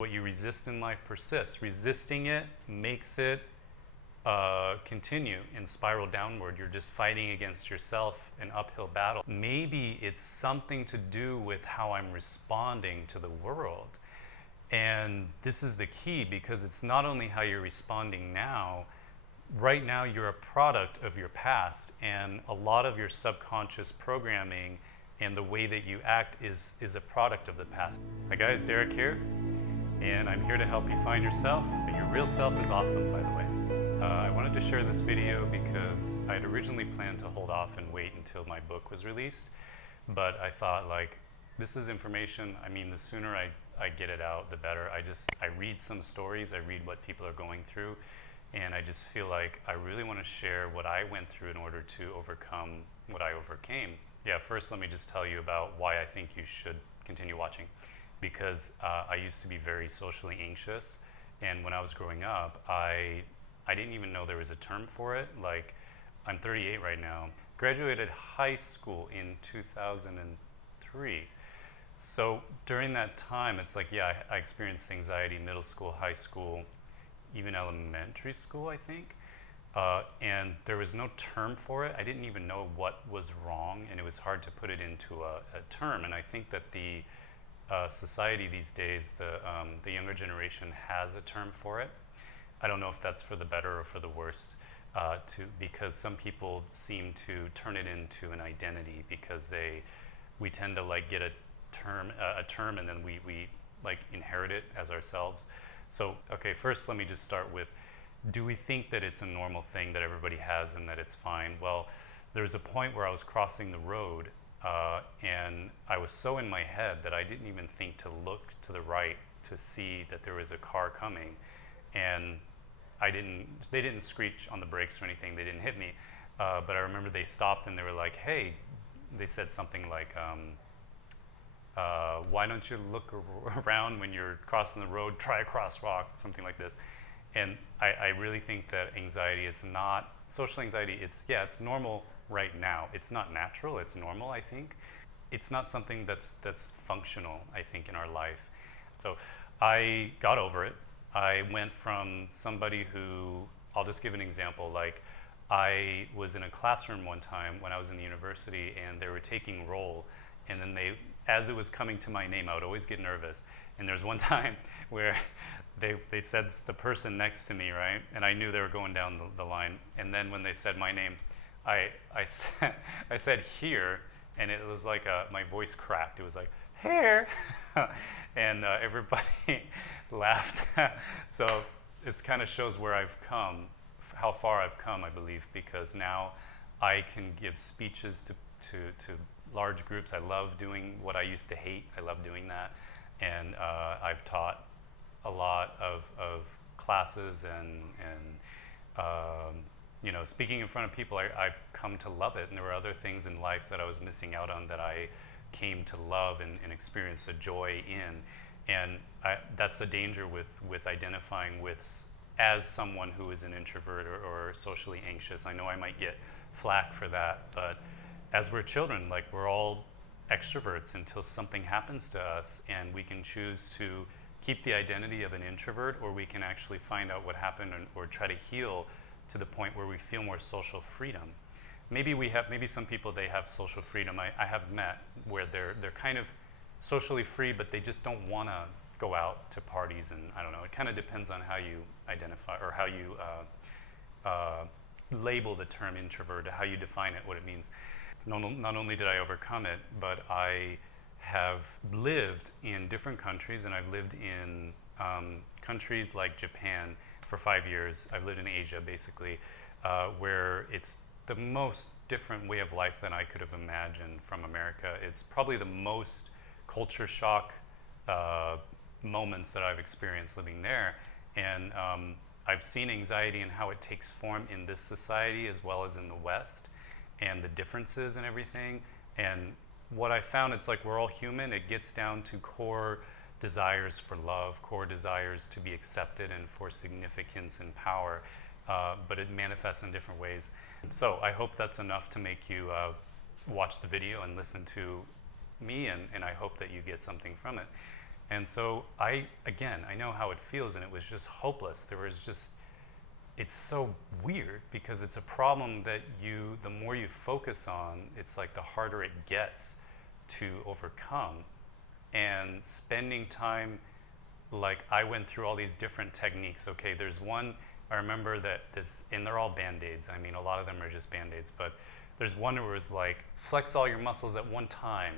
What you resist in life persists. Resisting it makes it continue and spiral downward. You're just fighting against yourself, an uphill battle. Maybe it's something to do with how I'm responding to the world. And this is the key, because it's not only how you're responding now. Right now, you're a product of your past, and a lot of your subconscious programming and the way that you act is a product of the past. Hi guys, Derek here, and I'm here to help you find yourself. Your real self is awesome, by the way. I wanted to share this video because I had originally planned to hold off and wait until my book was released, but I thought, like, this is information. I mean, the sooner I get it out, the better. I read some stories, I read what people are going through, and I just feel like I really want to share what I went through in order to overcome what I overcame. Yeah, first let me just tell you about why I think you should continue watching. Because I used to be very socially anxious, and when I was growing up, I didn't even know there was a term for it. Like, I'm 38 right now. Graduated high school in 2003. So during that time, it's like, yeah, I experienced anxiety middle school, high school, even elementary school, I think. And there was no term for it. I didn't even know what was wrong, and it was hard to put it into a term. And I think that the society these days, the younger generation has a term for it. I don't know if that's for the better or for the worst, because some people seem to turn it into an identity, because we tend to like get a term and then we like inherit it as ourselves. So, okay, first let me just start with, do we think that it's a normal thing that everybody has and that it's fine? Well, there's a point where I was crossing the road and I was so in my head that I didn't even think to look to the right to see that there was a car coming, and they didn't screech on the brakes or anything, they didn't hit me, but I remember they stopped and they were like, hey, they said something like, why don't you look around when you're crossing the road, try a crosswalk, something like this. And I really think that anxiety, it's not, social anxiety, it's normal right now. It's not natural, it's normal, I think. It's not something that's functional, I think, in our life. So I got over it. I went from somebody who, I'll just give an example, like I was in a classroom one time when I was in the university, and they were taking roll, and then as it was coming to my name, I would always get nervous. And there's one time where they said the person next to me, right? And I knew they were going down the line. And then when they said my name, I said here, and it was like my voice cracked. It was like, here, and everybody laughed. So it kind of shows where I've come, how far I've come, I believe, because now I can give speeches to large groups. I love doing what I used to hate. I love doing that, and I've taught a lot of classes, and you know, speaking in front of people, I've come to love it, and there were other things in life that I was missing out on that I came to love and experience a joy in. And that's the danger with identifying with as someone who is an introvert or socially anxious. I know I might get flack for that, but as we're children, like, we're all extroverts until something happens to us, and we can choose to keep the identity of an introvert, or we can actually find out what happened or try to heal to the point where we feel more social freedom. Maybe some people, they have social freedom. I have met where they're kind of socially free, but they just don't want to go out to parties, and I don't know. It kind of depends on how you identify, or how you label the term introvert, how you define it, what it means. Not only did I overcome it, but I have lived in different countries, and I've lived in countries like Japan for 5 years. I've lived in Asia, basically, where it's the most different way of life than I could have imagined from America. It's probably the most culture shock moments that I've experienced living there. And I've seen anxiety and how it takes form in this society as well as in the West, and the differences and everything. And what I found, it's like we're all human. It gets down to core desires for love, core desires to be accepted and for significance and power, but it manifests in different ways. So I hope that's enough to make you watch the video and listen to me, and I hope that you get something from it. And so I know how it feels, and it was just hopeless. There was just, it's so weird because it's a problem that the more you focus on, it's like the harder it gets to overcome. And spending time, like I went through all these different techniques. Okay, there's one, I remember that and they're all Band-Aids. I mean, a lot of them are just Band-Aids, but there's one where it was like, flex all your muscles at one time,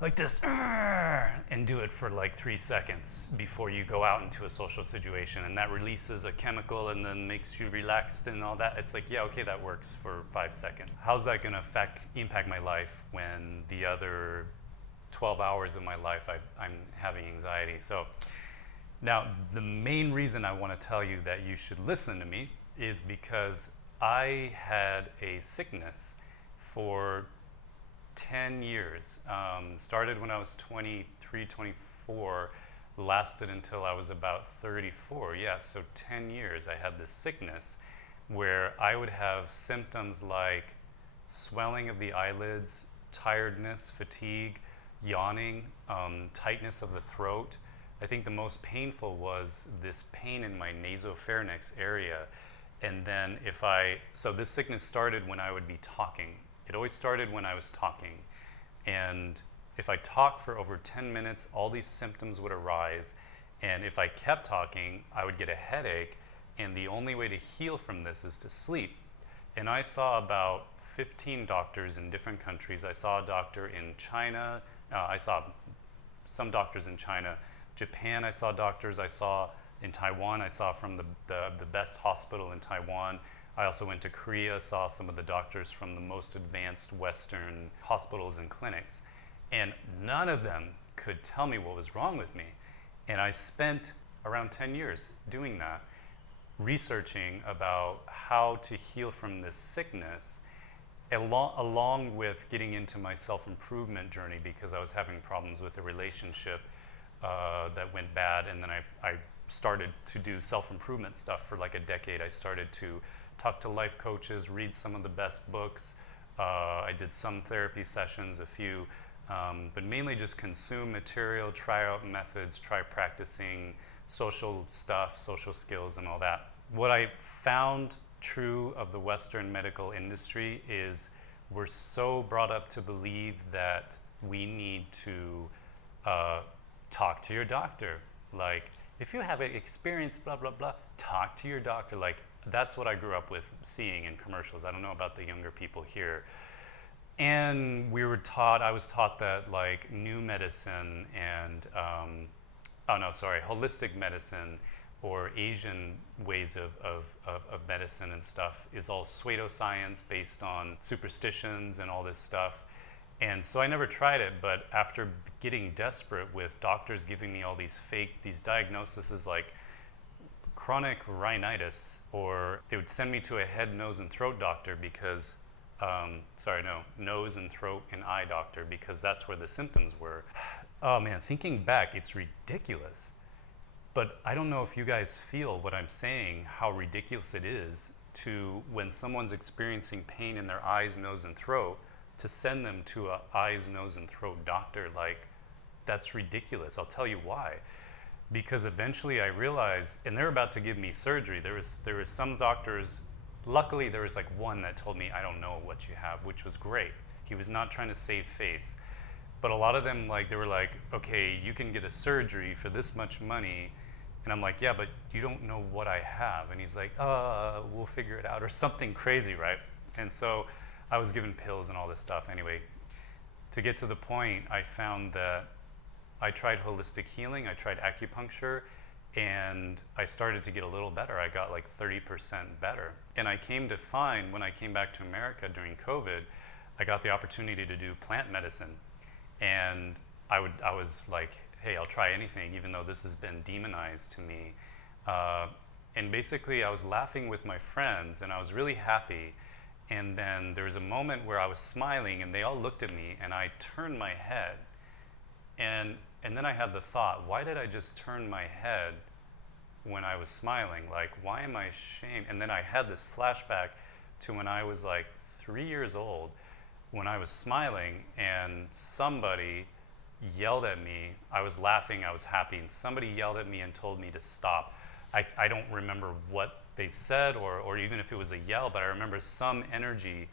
like this, and do it for like 3 seconds before you go out into a social situation. And that releases a chemical and then makes you relaxed and all that. It's like, yeah, okay, that works for 5 seconds. How's that gonna impact my life when the other 12 hours of my life I'm having anxiety? So now the main reason I wanna tell you that you should listen to me is because I had a sickness for 10 years. Started when I was 23, 24, lasted until I was about 34. Yeah, so 10 years I had this sickness where I would have symptoms like swelling of the eyelids, tiredness, fatigue, yawning, tightness of the throat. I think the most painful was this pain in my nasopharynx area. And then so this sickness started when I would be talking. It always started when I was talking. And if I talked for over 10 minutes, all these symptoms would arise. And if I kept talking, I would get a headache. And the only way to heal from this is to sleep. And I saw about 15 doctors in different countries. I saw a doctor in China. I saw some doctors in China. Japan, I saw doctors. I saw in Taiwan, I saw from the best hospital in Taiwan. I also went to Korea, saw some of the doctors from the most advanced Western hospitals and clinics. And none of them could tell me what was wrong with me. And I spent around 10 years doing that, researching about how to heal from this sickness, along with getting into my self-improvement journey, because I was having problems with a relationship that went bad. And then I started to do self-improvement stuff for like a decade. I started to talk to life coaches, read some of the best books. I did some therapy sessions, a few, but mainly just consume material, try out methods, try practicing social stuff, social skills and all that. What I found true of the Western medical industry is we're so brought up to believe that we need to talk to your doctor. Like, if you have an experience, blah, blah, blah, talk to your doctor. Like, that's what I grew up with seeing in commercials. I don't know about the younger people here. And I was taught that like new medicine and, holistic medicine or Asian ways of medicine and stuff is all pseudoscience based on superstitions and all this stuff. And so I never tried it, but after getting desperate with doctors giving me all these diagnoses like chronic rhinitis, or they would send me to a head, nose, and throat doctor because, nose and throat and eye doctor because that's where the symptoms were. Oh man, thinking back, it's ridiculous. But I don't know if you guys feel what I'm saying, how ridiculous it is to, when someone's experiencing pain in their eyes, nose, and throat, to send them to a eyes, nose, and throat doctor. Like, that's ridiculous. I'll tell you why. Because eventually I realized, and they're about to give me surgery. There was some doctors, luckily there was like one that told me, I don't know what you have, which was great. He was not trying to save face. But a lot of them, like, they were like, okay, you can get a surgery for this much money. And I'm like, yeah, but you don't know what I have. And he's like, we'll figure it out, or something crazy, right? And so I was given pills and all this stuff. Anyway, to get to the point, I found that I tried holistic healing, I tried acupuncture, and I started to get a little better. I got like 30% better. And I came to find, when I came back to America during COVID, I got the opportunity to do plant medicine. And I was like, hey, I'll try anything, even though this has been demonized to me. And basically, I was laughing with my friends, and I was really happy. And then there was a moment where I was smiling, and they all looked at me, and I turned my head. And then I had the thought, why did I just turn my head when I was smiling? Like, why am I ashamed? And then I had this flashback to when I was like 3 years old, when I was smiling, and somebody yelled at me. I was laughing, I was happy, and somebody yelled at me and told me to stop. I don't remember what they said or even if it was a yell, but I remember some energy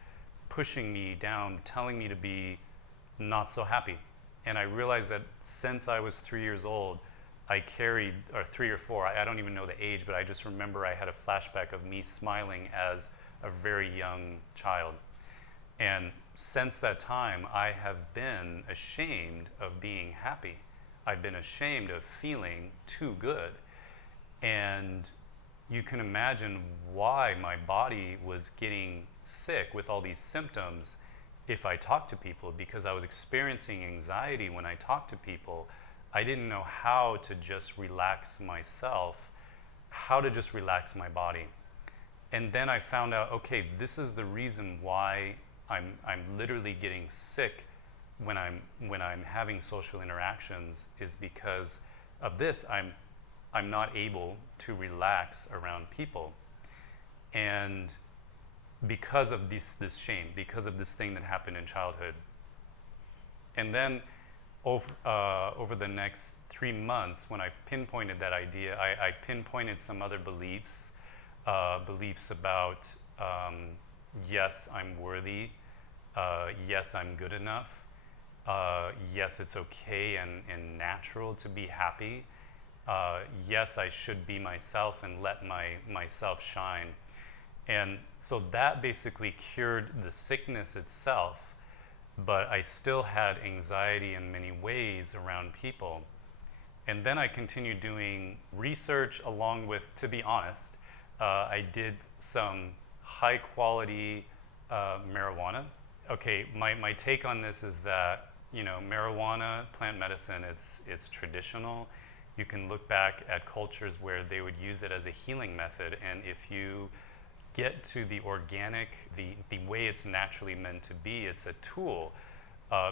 pushing me down, telling me to be not so happy. And I realized that since I was 3 years old, I carried, or 3 or 4, I don't even know the age, but I just remember I had a flashback of me smiling as a very young child. And since that time, I have been ashamed of being happy. I've been ashamed of feeling too good. And you can imagine why my body was getting sick with all these symptoms if I talked to people, because I was experiencing anxiety when I talked to people. I didn't know how to just relax myself, how to just relax my body. And then I found out, okay, this is the reason why I'm literally getting sick when I'm having social interactions, is because of this. I'm not able to relax around people. And because of this shame, because of this thing that happened in childhood. And then over the next 3 months, when I pinpointed that idea, I pinpointed some other beliefs, beliefs about, yes, I'm worthy, yes, I'm good enough, yes, it's okay and natural to be happy, yes, I should be myself and let myself shine. And so that basically cured the sickness itself, but I still had anxiety in many ways around people. And then I continued doing research along with, to be honest, I did some high quality marijuana. Okay, my take on this is that, you know, marijuana, plant medicine, it's traditional. You can look back at cultures where they would use it as a healing method, and if you get to the organic, the way it's naturally meant to be, it's a tool,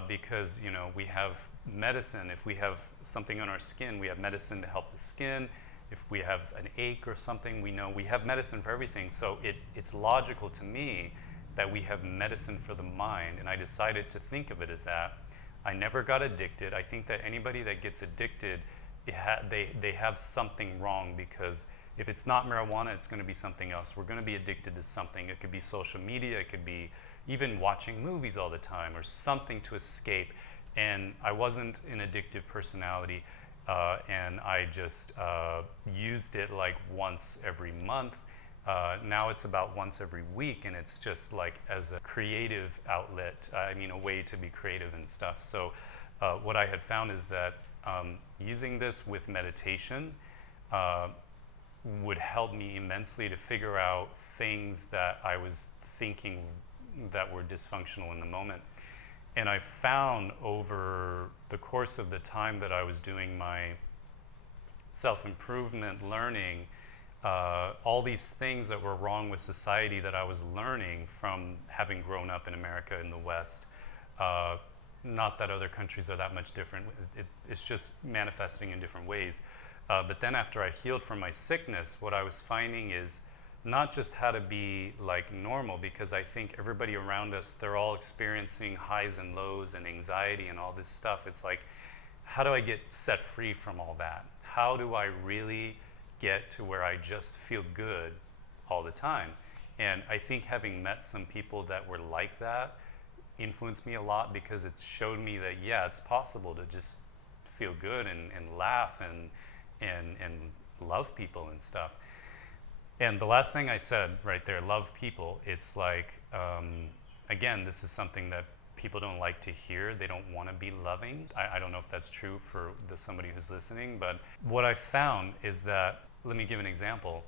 because, you know, we have medicine. If we have something on our skin, we have medicine to help the skin. If we have an ache or something, we know we have medicine for everything. So it's logical to me that we have medicine for the mind, and I decided to think of it as that. I never got addicted. I think that anybody that gets addicted, they have something wrong, because if it's not marijuana, it's going to be something else. We're going to be addicted to something. It could be social media. It could be even watching movies all the time, or something to escape. And I wasn't an addictive personality, and I just used it like once every month. Now it's about once every week, and it's just like as a creative outlet. I mean, a way to be creative and stuff. So what I had found is that using this with meditation would help me immensely to figure out things that I was thinking that were dysfunctional in the moment. And I found over the course of the time that I was doing my self-improvement learning, all these things that were wrong with society that I was learning from having grown up in America in the West. Not that other countries are that much different. It's just manifesting in different ways. But then after I healed from my sickness, what I was finding is not just how to be like normal, because I think everybody around us, they're all experiencing highs and lows and anxiety and all this stuff. It's like, how do I get set free from all that? How do I really get to where I just feel good all the time? And I think having met some people that were like that influenced me a lot, because it showed me that, yeah, it's possible to just feel good and laugh and love people and stuff. And the last thing I said right there, love people, it's like, again, this is something that people don't like to hear. They don't want to be loving. I don't know if that's true for somebody who's listening, but what I found is that, let me give an example.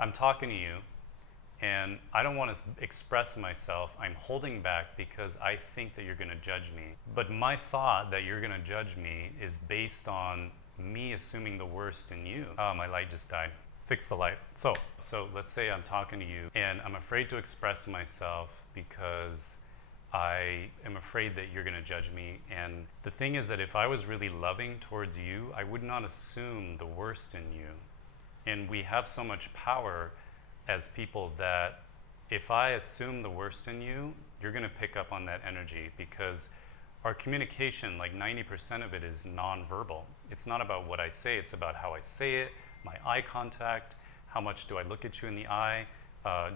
I'm talking to you, and I don't want to express myself. I'm holding back because I think that you're going to judge me. But my thought that you're going to judge me is based on me assuming the worst in you. Oh, my light just died. Fix the light. So let's say I'm talking to you, and I'm afraid to express myself because I am afraid that you're going to judge me. And the thing is that if I was really loving towards you, I would not assume the worst in you. And we have so much power as people that if I assume the worst in you, you're going to pick up on that energy, because Our communication, like 90% of it is nonverbal. It's not about what I say, it's about how I say it, my eye contact, how much do I look at you in the eye,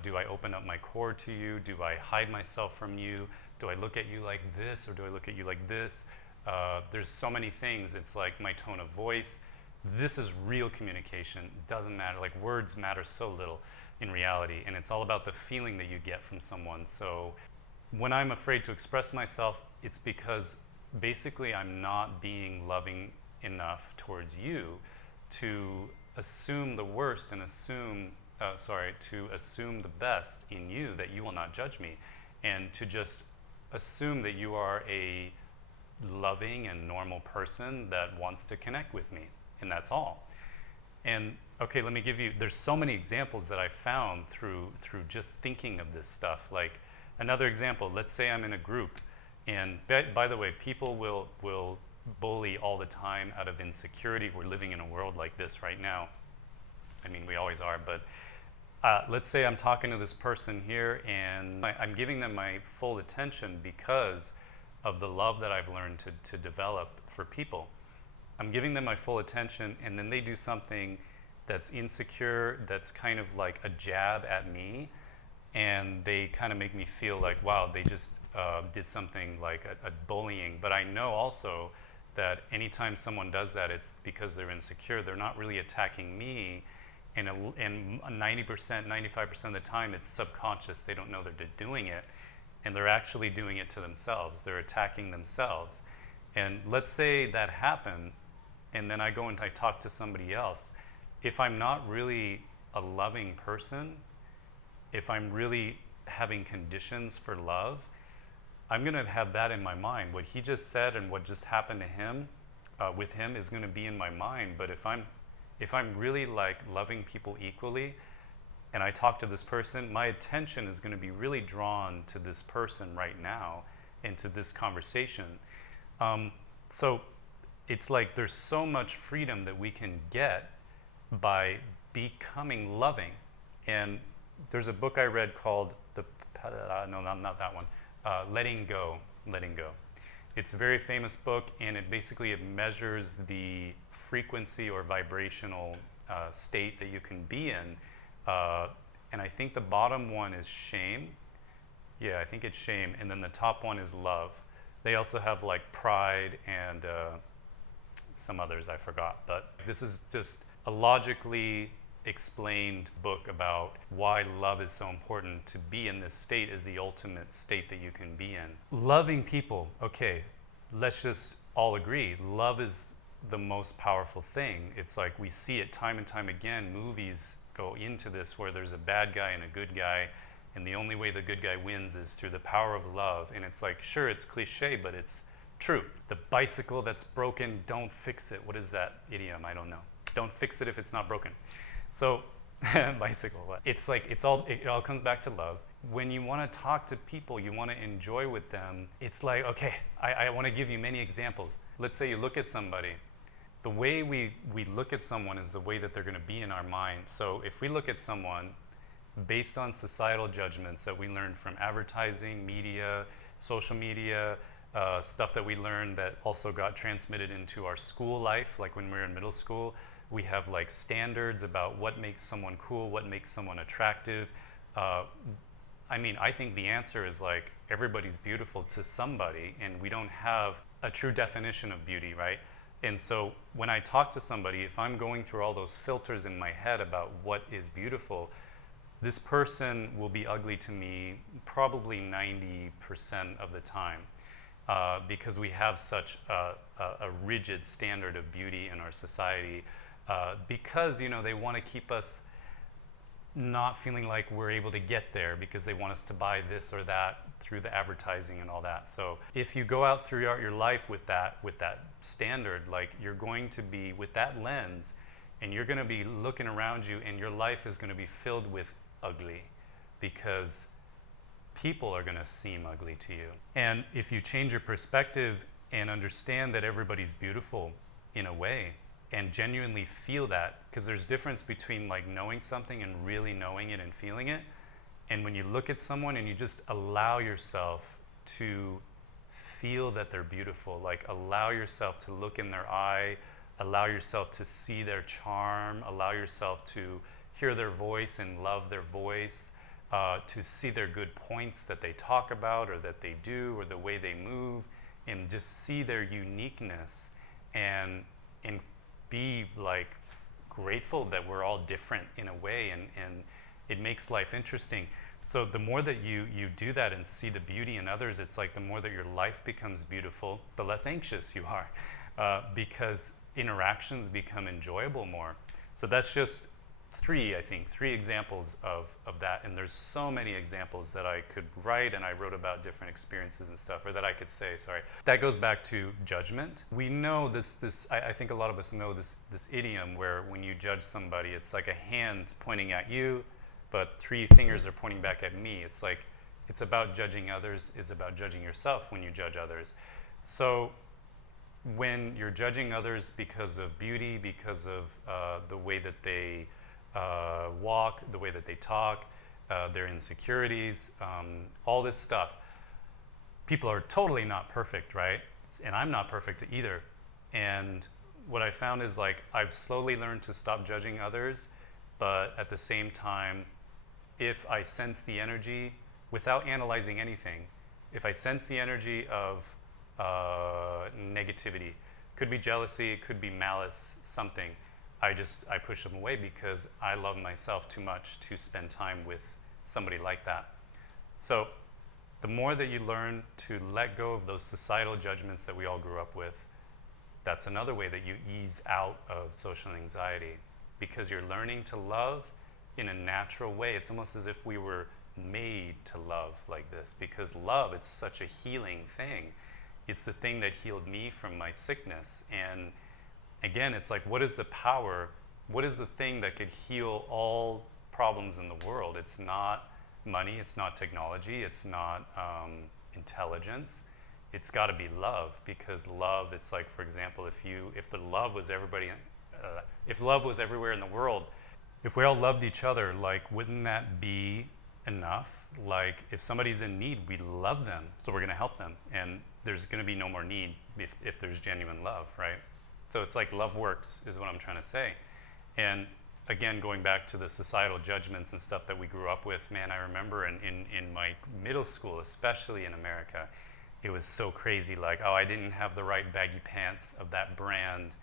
do I open up my core to you, do I hide myself from you, do I look at you like this or do I look at you like this? There's so many things. It's like my tone of voice. This is real communication. Doesn't matter, like words matter so little in reality, and it's all about the feeling that you get from someone. So when I'm afraid to express myself, it's because basically I'm not being loving enough towards you to assume the worst and to assume the best in you, that you will not judge me, and to just assume that you are a loving and normal person that wants to connect with me, and that's all. And okay, let me give you, there's so many examples that I found through just thinking of this stuff. Like another example, let's say I'm in a group, and by the way, people will bully all the time out of insecurity. We're living in a world like this right now. I mean, we always are, but let's say I'm talking to this person here and I'm giving them my full attention because of the love that I've learned to develop for people. I'm giving them my full attention, and then they do something that's insecure, that's kind of like a jab at me, and they kind of make me feel like, wow, they just did something like a bullying. But I know also that anytime someone does that, it's because they're insecure. They're not really attacking me, and 90%, 95% of the time, it's subconscious. They don't know that they're doing it, and they're actually doing it to themselves. They're attacking themselves. And let's say that happened, and then I go and I talk to somebody else. If I'm not really a loving person, if I'm really having conditions for love, I'm going to have that in my mind. What he just said and what just happened to him, with him, is going to be in my mind. But if I'm really like loving people equally, and I talk to this person, my attention is going to be really drawn to this person right now and to this conversation. So it's like there's so much freedom that we can get by becoming loving. And there's a book I read called not that one, Letting Go. It's a very famous book, and it measures the frequency or vibrational state that you can be in. And I think the bottom one is shame. Yeah, I think it's shame. And then the top one is love. They also have like pride and some others I forgot. But this is just a logically explained book about why love is so important. To be in this state is the ultimate state that you can be in. Loving people, okay, let's just all agree. Love is the most powerful thing. It's like we see it time and time again. Movies go into this where there's a bad guy and a good guy, and the only way the good guy wins is through the power of love. And it's like, sure, it's cliche, but it's true. The bicycle that's broken, don't fix it. What is that idiom? I don't know. Don't fix it if it's not broken. So, bicycle, what? It's like, it all comes back to love. When you want to talk to people, you want to enjoy with them, it's like, okay, I want to give you many examples. Let's say you look at somebody. The way we look at someone is the way that they're going to be in our mind. So if we look at someone based on societal judgments that we learned from advertising, media, social media, stuff that we learned that also got transmitted into our school life, like when we were in middle school, we have like standards about what makes someone cool, what makes someone attractive. I mean, I think the answer is like everybody's beautiful to somebody, and we don't have a true definition of beauty, right? And so when I talk to somebody, if I'm going through all those filters in my head about what is beautiful, this person will be ugly to me probably 90% of the time, because we have such a rigid standard of beauty in our society, because, you know, they want to keep us not feeling like we're able to get there because they want us to buy this or that through the advertising and all that. So if you go out throughout your life with that standard, like you're going to be with that lens, and you're going to be looking around you, and your life is going to be filled with ugly, because people are going to seem ugly to you. And if you change your perspective and understand that everybody's beautiful in a way, and genuinely feel that, because there's difference between like knowing something and really knowing it and feeling it. And when you look at someone and you just allow yourself to feel that they're beautiful. Like, allow yourself to look in their eye, allow yourself to see their charm, allow yourself to hear their voice and love their voice, to see their good points that they talk about or that they do or the way they move, and just see their uniqueness and be like grateful that we're all different in a way, and it makes life interesting. So the more that you do that and see the beauty in others, it's like the more that your life becomes beautiful, the less anxious you are, because interactions become enjoyable more. So that's just three examples of that. And there's so many examples that I could write, and I wrote about different experiences and stuff, or that I could say, sorry. That goes back to judgment. We know I think a lot of us know this idiom where when you judge somebody, it's like a hand pointing at you, but three fingers are pointing back at me. It's like, it's about judging others, it's about judging yourself when you judge others. So when you're judging others because of beauty, because of the way that they walk, the way that they talk, their insecurities, all this stuff, people are totally not perfect, right? And I'm not perfect either. And what I found is, like, I've slowly learned to stop judging others, but at the same time, if I sense the energy, without analyzing anything, if I sense the energy of negativity, could be jealousy, could be malice, something, I push them away, because I love myself too much to spend time with somebody like that. So the more that you learn to let go of those societal judgments that we all grew up with, that's another way that you ease out of social anxiety, because you're learning to love in a natural way. It's almost as if we were made to love like this, because love, it's such a healing thing. It's the thing that healed me from my sickness. And again, it's like, what is the power? What is the thing that could heal all problems in the world? It's not money, it's not technology, it's not intelligence. It's got to be love, because love, it's like, for example, if love was everywhere in the world, if we all loved each other, like, wouldn't that be enough? Like, if somebody's in need, we love them, so we're going to help them, and there's going to be no more need if there's genuine love, right? So it's like, love works, is what I'm trying to say. And again, going back to the societal judgments and stuff that we grew up with, man, I remember in my middle school, especially in America, it was so crazy, like, oh, I didn't have the right baggy pants of that brand.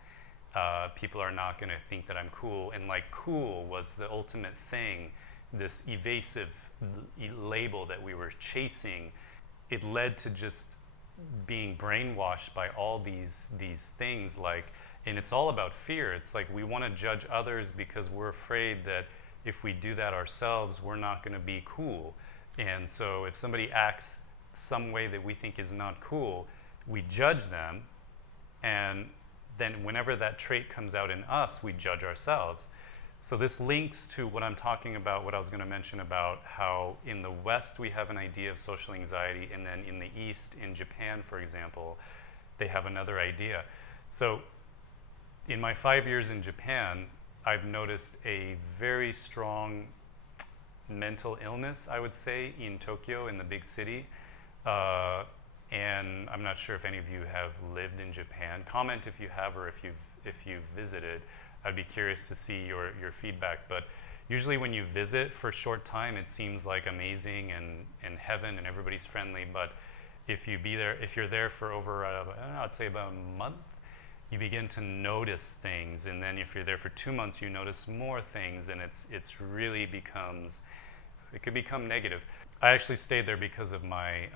People are not going to think that I'm cool. And like, cool was the ultimate thing, this evasive label that we were chasing. It led to just being brainwashed by all these things, like, and it's all about fear. It's like, we want to judge others because we're afraid that if we do that ourselves, we're not going to be cool. And so if somebody acts some way that we think is not cool, we judge them, and then whenever that trait comes out in us, we judge ourselves. So this links to what I'm talking about, what I was going to mention about how in the West we have an idea of social anxiety, and then in the East, in Japan, for example, they have another idea. So in my 5 years in Japan, I've noticed a very strong mental illness, I would say, in Tokyo, in the big city. And I'm not sure if any of you have lived in Japan. Comment if you have, or if you've visited. I'd be curious to see your feedback. But usually when you visit for a short time, it seems like amazing and heaven, and everybody's friendly. But if you're there for over, I'd say about a month, you begin to notice things. And then if you're there for 2 months, you notice more things, and it could become negative. I actually stayed there because of my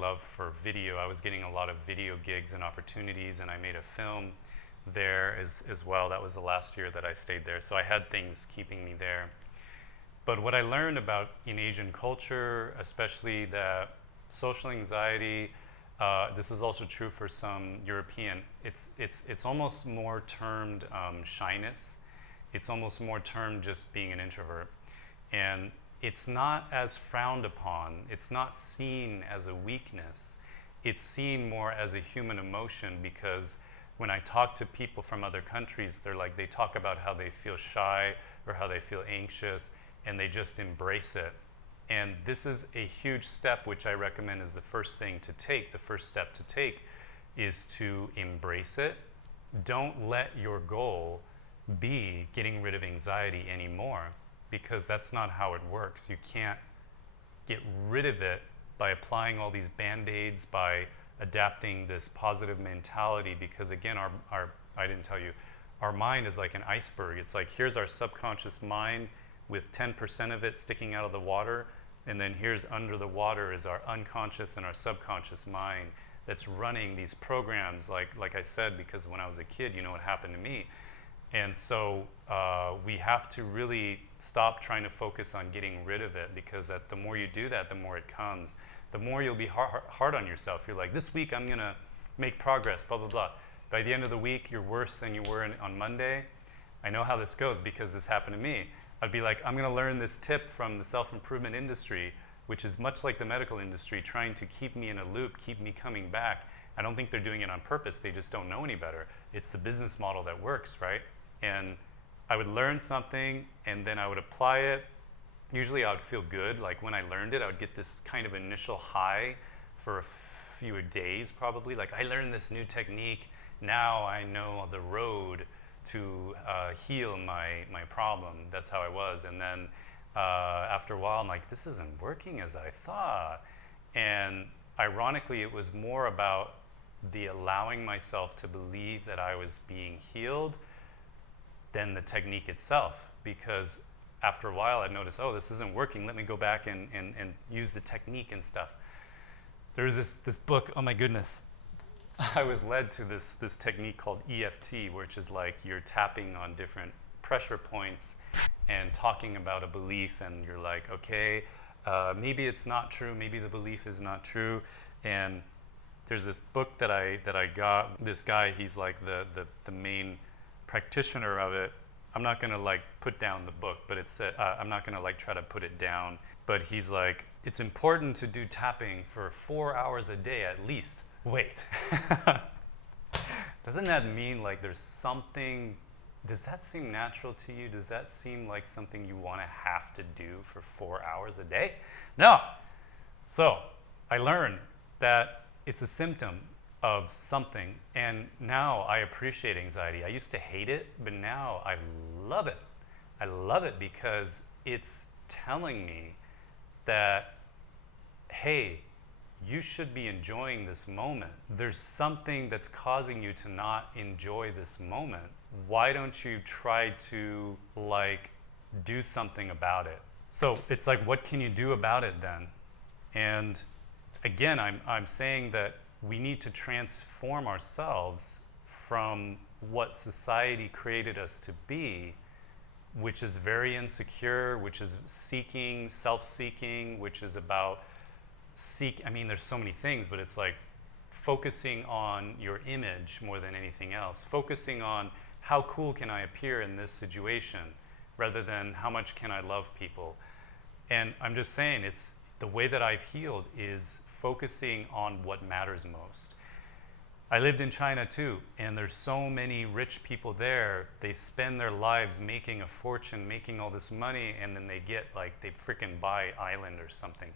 love for video. I was getting a lot of video gigs and opportunities, and I made a film there as well. That was the last year that I stayed there. So I had things keeping me there. But what I learned about in Asian culture, especially that social anxiety, this is also true for some European, it's almost more termed shyness. It's almost more termed just being an introvert. And it's not as frowned upon. It's not seen as a weakness. It's seen more as a human emotion, because when I talk to people from other countries, they talk about how they feel shy or how they feel anxious, and they just embrace it. And this is a huge step, which I recommend is the first thing to take. The first step to take is to embrace it. Don't let your goal be getting rid of anxiety anymore, because that's not how it works. You can't get rid of it by applying all these band-aids, by adapting this positive mentality, because again, I didn't tell you, our mind is like an iceberg. It's like, here's our subconscious mind with 10% of it sticking out of the water, and then here's under the water is our unconscious and our subconscious mind that's running these programs, like I said, because when I was a kid, you know what happened to me. And so we have to really stop trying to focus on getting rid of it, because the more you do that, the more it comes. The more you'll be hard on yourself. You're like, this week I'm going to make progress, blah, blah, blah. By the end of the week, you're worse than you were on Monday. I know how this goes because this happened to me. I'd be like, I'm going to learn this tip from the self-improvement industry, which is much like the medical industry, trying to keep me in a loop, keep me coming back. I don't think they're doing it on purpose. They just don't know any better. It's the business model that works, right? And I would learn something, and then I would apply it. Usually I would feel good. Like when I learned it, I would get this kind of initial high for a few days probably. Like, I learned this new technique. Now I know the road to heal my problem. That's how I was. And then after a while, I'm like, this isn't working as I thought. And ironically, it was more about the allowing myself to believe that I was being healed than the technique itself. Because after a while, I'd notice, oh, this isn't working. Let me go back and use the technique and stuff. There's this book, oh my goodness. I was led to this technique called EFT, which is like you're tapping on different pressure points and talking about a belief, and you're like, okay, maybe it's not true, maybe the belief is not true. And there's this book that I got. This guy, he's like the main practitioner of it. I'm not gonna like put down the book, but it's I'm not gonna like try to put it down. But he's like, it's important to do tapping for 4 hours a day at least. Wait, doesn't that mean like there's something? Does that seem natural to you? Does that seem like something you want to have to do for 4 hours a day? No. So I learned that it's a symptom of something, and now I appreciate anxiety. I used to hate it, but now I love it. I love it because it's telling me that, hey, you should be enjoying this moment. There's something that's causing you to not enjoy this moment. Why don't you try to like do something about it? So it's like, what can you do about it then? And again, I'm saying that we need to transform ourselves from what society created us to be, which is very insecure, which is seeking, self-seeking, which is about I mean, there's so many things, but it's like focusing on your image more than anything else, focusing on how cool can I appear in this situation rather than how much can I love people. And I'm just saying, it's the way that I've healed is focusing on what matters most. I lived in China too, and there's so many rich people there. They spend their lives making a fortune, making all this money, and then they get like, they freaking buy island or something.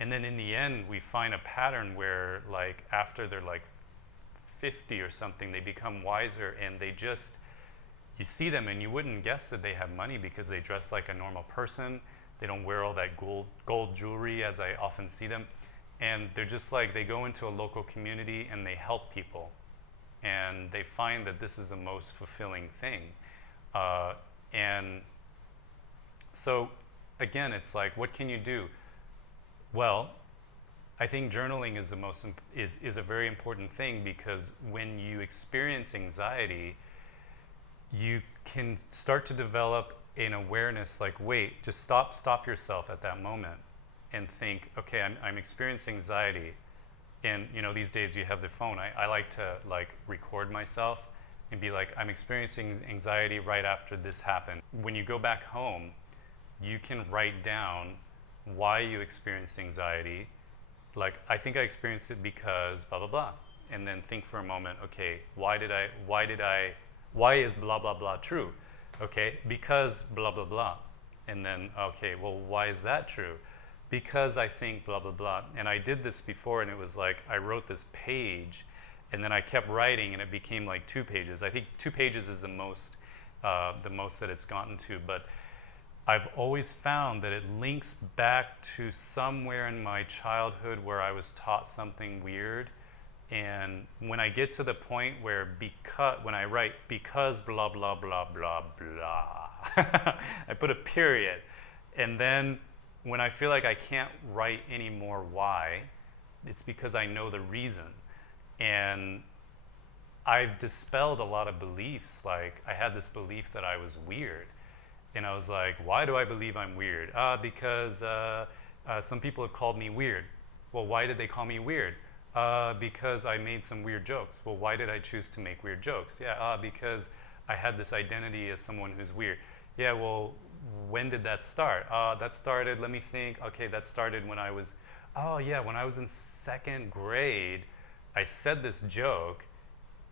And then in the end, we find a pattern where like after they're like 50 or something, they become wiser, and they just, you see them and you wouldn't guess that they have money because they dress like a normal person. They don't wear all that gold jewelry as I often see them. And they're just like, they go into a local community and they help people. And they find that this is the most fulfilling thing. And so again, it's like, what can you do? Well, I think journaling is is a very important thing, because when you experience anxiety, you can start to develop an awareness like, wait, just stop yourself at that moment and think, okay, I'm experiencing anxiety. And you know, these days you have the phone. I like to like record myself and be like, I'm experiencing anxiety right after this happened. When you go back home, you can write down why you experienced anxiety. Like, I think I experienced it because blah, blah, blah. And then think for a moment, okay, why is blah, blah, blah true? Okay, because blah, blah, blah. And then, okay, well, why is that true? because I think blah, blah, blah. And I did this before, and it was like I wrote this page, and then I kept writing, and it became like 2 pages. I think 2 pages is the most that it's gotten to. But I've always found that it links back to somewhere in my childhood where I was taught something weird. And when I get to the point where when I write because blah, blah, blah, blah, blah, I put a period. And then when I feel like I can't write anymore why, it's because I know the reason. And I've dispelled a lot of beliefs. Like I had this belief that I was weird. And I was like, why do I believe I'm weird? Because some people have called me weird. Well, why did they call me weird? Because I made some weird jokes. Well, why did I choose to make weird jokes? Yeah, because I had this identity as someone who's weird. Yeah, well, when did that start? That started, let me think. Okay, that started when I was, when I was in 2nd grade, I said this joke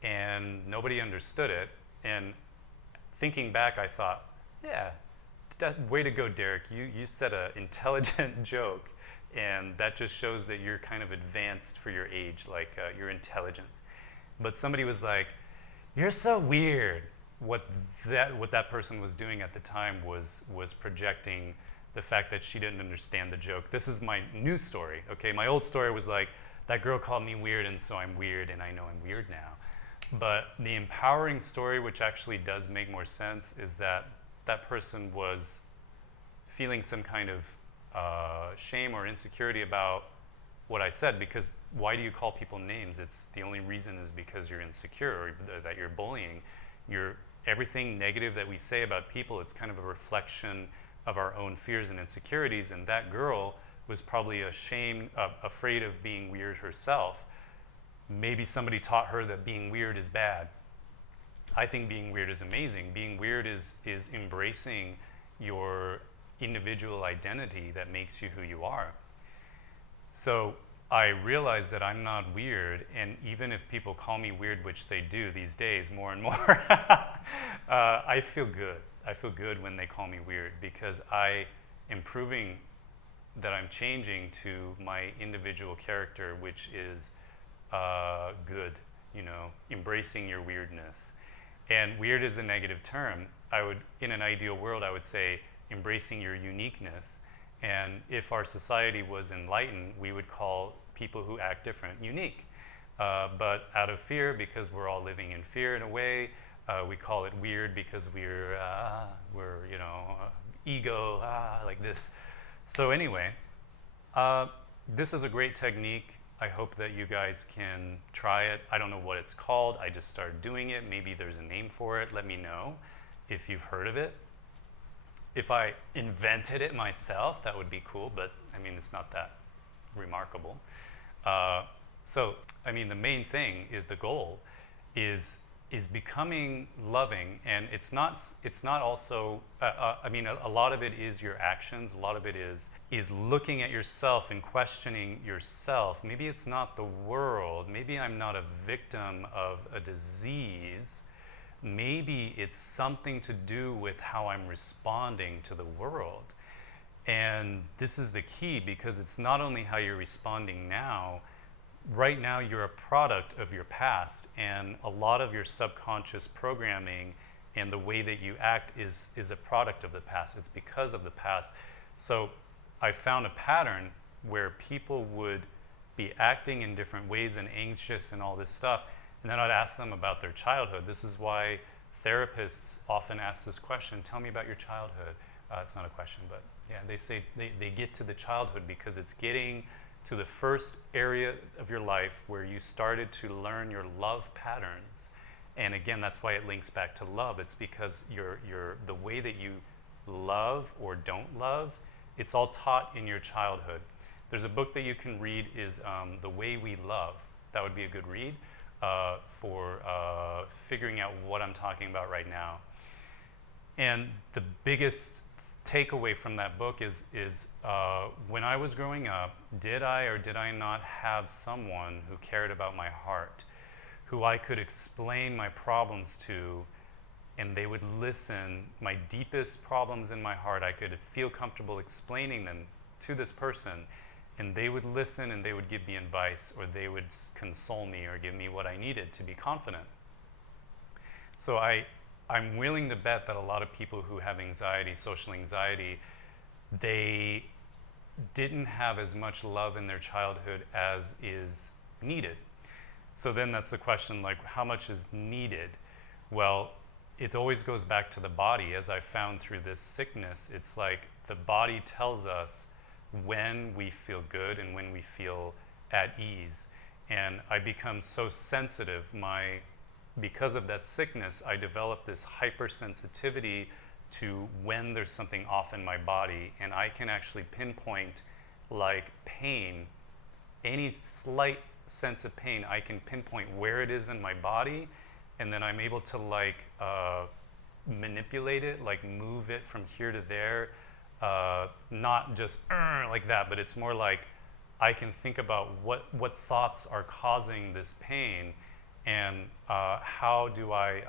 and nobody understood it. And thinking back, I thought, yeah, way to go, Derek. You said an intelligent joke. And that just shows that you're kind of advanced for your age, like you're intelligent. But somebody was like, you're so weird. What that person was doing at the time was projecting the fact that she didn't understand the joke. This is my new story, okay? My old story was like, that girl called me weird, and so I'm weird, and I know I'm weird now. But the empowering story, which actually does make more sense, is that that person was feeling some kind of shame or insecurity about what I said, because why do you call people names? It's the only reason is because you're insecure or that you're bullying. Everything negative that we say about people, it's kind of a reflection of our own fears and insecurities. And that girl was probably afraid of being weird herself. Maybe somebody taught her that being weird is bad. I think being weird is amazing. Being weird is embracing your individual identity that makes you who you are. So I realize that I'm not weird, and even if people call me weird, which they do these days more and more, I feel good. I feel good when they call me weird, because I am proving that I'm changing to my individual character, which is good, embracing your weirdness. And weird is a negative term. In an ideal world, I would say embracing your uniqueness. And if our society was enlightened, we would call people who act different unique. But out of fear, because we're all living in fear in a way, we call it weird because we're ego, like this. So anyway, this is a great technique. I hope that you guys can try it. I don't know what it's called. I just started doing it. Maybe there's a name for it. Let me know if you've heard of it. If I invented it myself, that would be cool, but I mean, it's not that remarkable. The main thing is the goal is becoming loving, and it's not also, a lot of it is your actions, a lot of it is looking at yourself and questioning yourself. Maybe it's not the world, maybe I'm not a victim of a disease, maybe it's something to do with how I'm responding to the world. And this is the key, because it's not only how you're responding now. Right now, you're a product of your past, and a lot of your subconscious programming and the way that you act is a product of the past. It's because of the past. So I found a pattern where people would be acting in different ways and anxious and all this stuff, and then I'd ask them about their childhood. This is why therapists often ask this question, tell me about your childhood. It's not a question, but yeah, they say they get to the childhood because it's getting to the first area of your life where you started to learn your love patterns. And again, that's why it links back to love. It's because the way that you love or don't love, it's all taught in your childhood. There's a book that you can read is The Way We Love. That would be a good read for figuring out what I'm talking about right now. And the biggest takeaway from that book is when I was growing up, did I or did I not have someone who cared about my heart, who I could explain my problems to, and they would listen? My deepest problems in my heart, I could feel comfortable explaining them to this person, and they would listen and they would give me advice, or they would console me or give me what I needed to be confident. So I'm willing to bet that a lot of people who have anxiety, social anxiety, they didn't have as much love in their childhood as is needed. So then that's the question, like, how much is needed? Well, it always goes back to the body. As I found through this sickness, it's like the body tells us when we feel good and when we feel at ease. And I become so sensitive. Because of that sickness, I developed this hypersensitivity to when there's something off in my body, and I can actually pinpoint, like, pain, any slight sense of pain, I can pinpoint where it is in my body, and then I'm able to, like, manipulate it, like move it from here to there, not just like that, but it's more like I can think about what thoughts are causing this pain, and how do I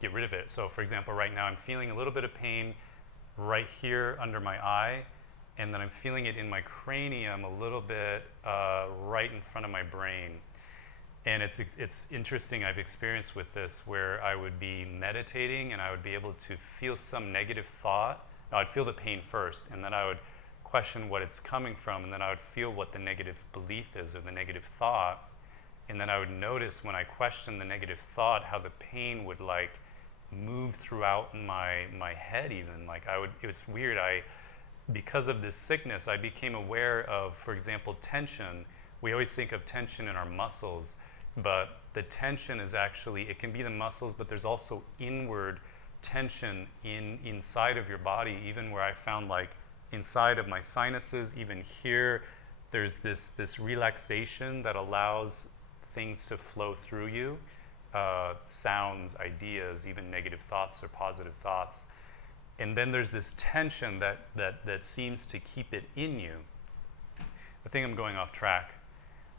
get rid of it. So for example, right now I'm feeling a little bit of pain right here under my eye, and then I'm feeling it in my cranium a little bit right in front of my brain. And it's interesting, I've experienced with this where I would be meditating and I would be able to feel some negative thought. Now, I'd feel the pain first, and then I would question what it's coming from, and then I would feel what the negative belief is or the negative thought. And then I would notice when I questioned the negative thought how the pain would, like, move throughout my head even. Like, it was weird. Because of this sickness, I became aware of, for example, tension. We always think of tension in our muscles, but the tension is actually, it can be the muscles, but there's also inward tension inside of your body, even where I found, like, inside of my sinuses, even here, there's this relaxation that allows things to flow through you, sounds, ideas, even negative thoughts or positive thoughts. And then there's this tension that seems to keep it in you. I think I'm going off track.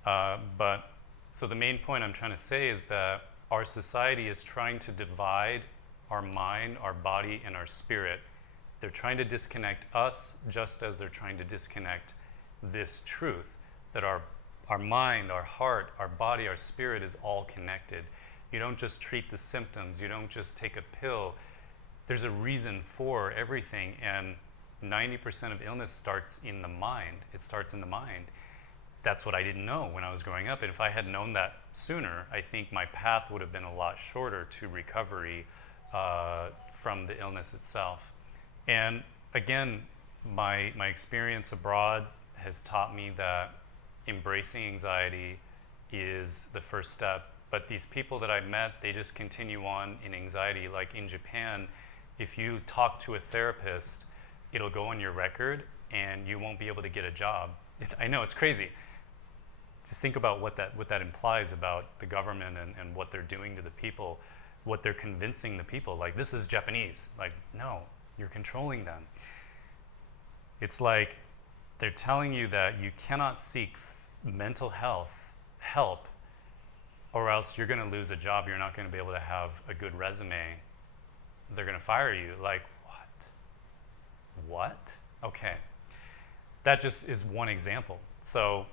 But so the main point I'm trying to say is that our society is trying to divide our mind, our body, and our spirit. They're trying to disconnect us just as they're trying to disconnect this truth that our mind, our heart, our body, our spirit is all connected. You don't just treat the symptoms. You don't just take a pill. There's a reason for everything, and 90% of illness starts in the mind. It starts in the mind. That's what I didn't know when I was growing up, and if I had known that sooner, I think my path would have been a lot shorter to recovery from the illness itself. And again, my experience abroad has taught me that embracing anxiety is the first step. But these people that I met, they just continue on in anxiety. Like in Japan, if you talk to a therapist, it'll go on your record and you won't be able to get a job. I know, it's crazy. Just think about what that implies about the government and what they're doing to the people, what they're convincing the people. Like, this is Japanese. Like, no, you're controlling them. It's like they're telling you that you cannot seek mental health help, or else you're going to lose a job. You're not going to be able to have a good resume. They're going to fire you. Like, what? Okay. That just is one example. So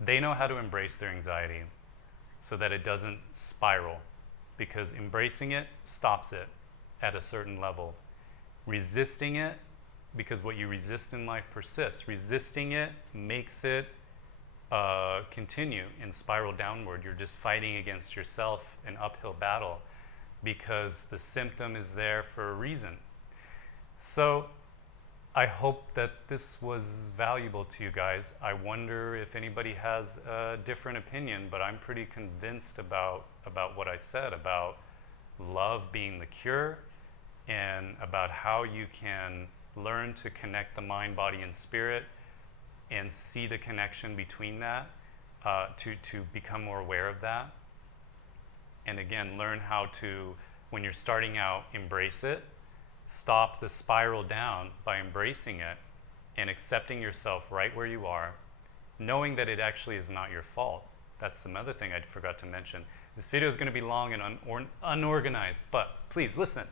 they know how to embrace their anxiety so that it doesn't spiral, because embracing it stops it at a certain level. Resisting it, because what you resist in life persists. Resisting it makes it continue and spiral downward. You're just fighting against yourself, an uphill battle, because the symptom is there for a reason. So I hope that this was valuable to you guys. I wonder if anybody has a different opinion, but I'm pretty convinced about what I said, about love being the cure, and about how you can learn to connect the mind, body, and spirit, and see the connection between that, to become more aware of that. And again, learn how to, when you're starting out, embrace it, stop the spiral down by embracing it and accepting yourself right where you are, knowing that it actually is not your fault. That's another thing I forgot to mention. This video is going to be long and unorganized, but please listen.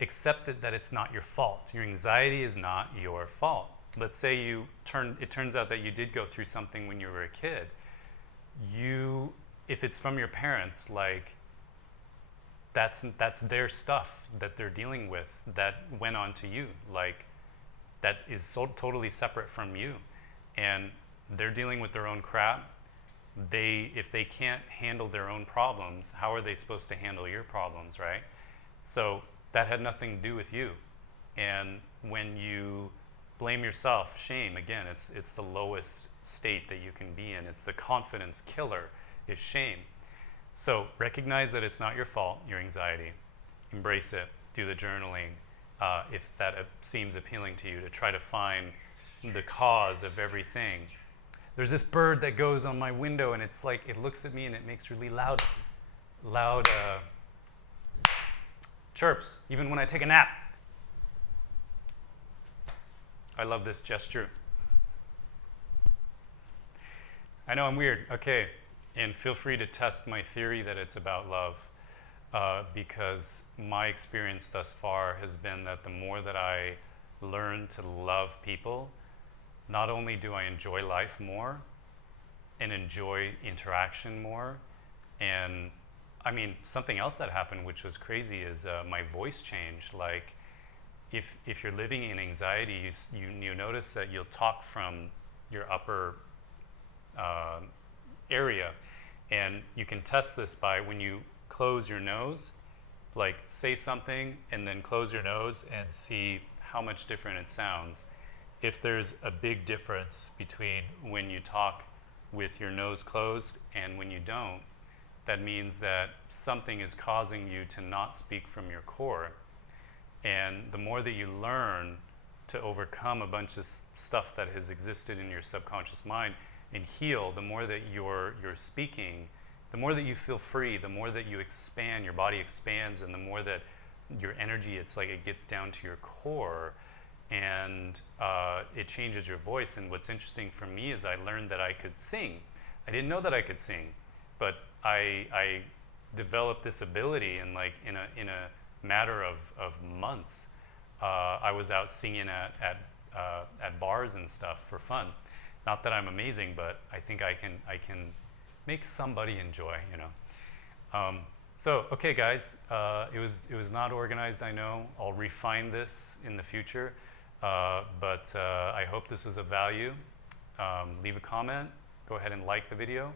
Accept it that it's not your fault. Your anxiety is not your fault. let's say it turns out that you did go through something when you were a kid. If it's from your parents, like, that's their stuff that they're dealing with that went on to you. Like, that is so totally separate from you. And they're dealing with their own crap. If they can't handle their own problems, how are they supposed to handle your problems, right? So that had nothing to do with you. And when you blame yourself, shame, again, it's the lowest state that you can be in. It's the confidence killer, is shame. So recognize that it's not your fault, your anxiety. Embrace it. Do the journaling if that seems appealing to you, to try to find the cause of everything. There's this bird that goes on my window, and it's like, it looks at me and it makes really loud chirps, even when I take a nap. I love this gesture. I know I'm weird. Okay. And feel free to test my theory that it's about love, because my experience thus far has been that the more that I learn to love people, not only do I enjoy life more and enjoy interaction more, and I mean, something else that happened which was crazy is my voice changed. Like, if you're living in anxiety, you notice that you'll talk from your upper area, and you can test this by when you close your nose, like say something and then close your nose and see how much different it sounds. If there's a big difference between when you talk with your nose closed and when you don't, that means that something is causing you to not speak from your core. And the more that you learn to overcome a bunch of stuff that has existed in your subconscious mind and heal, the more that you're speaking, the more that you feel free, the more that you expand, your body expands, and the more that your energy, it's like it gets down to your core, and it changes your voice. And what's interesting for me is I learned that I could sing. I didn't know that I could sing, but I developed this ability, and like in a matter of months, I was out singing at bars and stuff for fun. Not that I'm amazing, but I think I can make somebody enjoy, you know. So, okay, guys, it was not organized, I know. I'll refine this in the future, but I hope this was of value. Leave a comment, go ahead and like the video,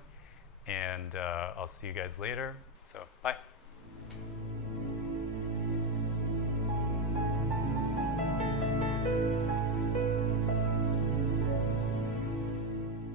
and I'll see you guys later. So, bye.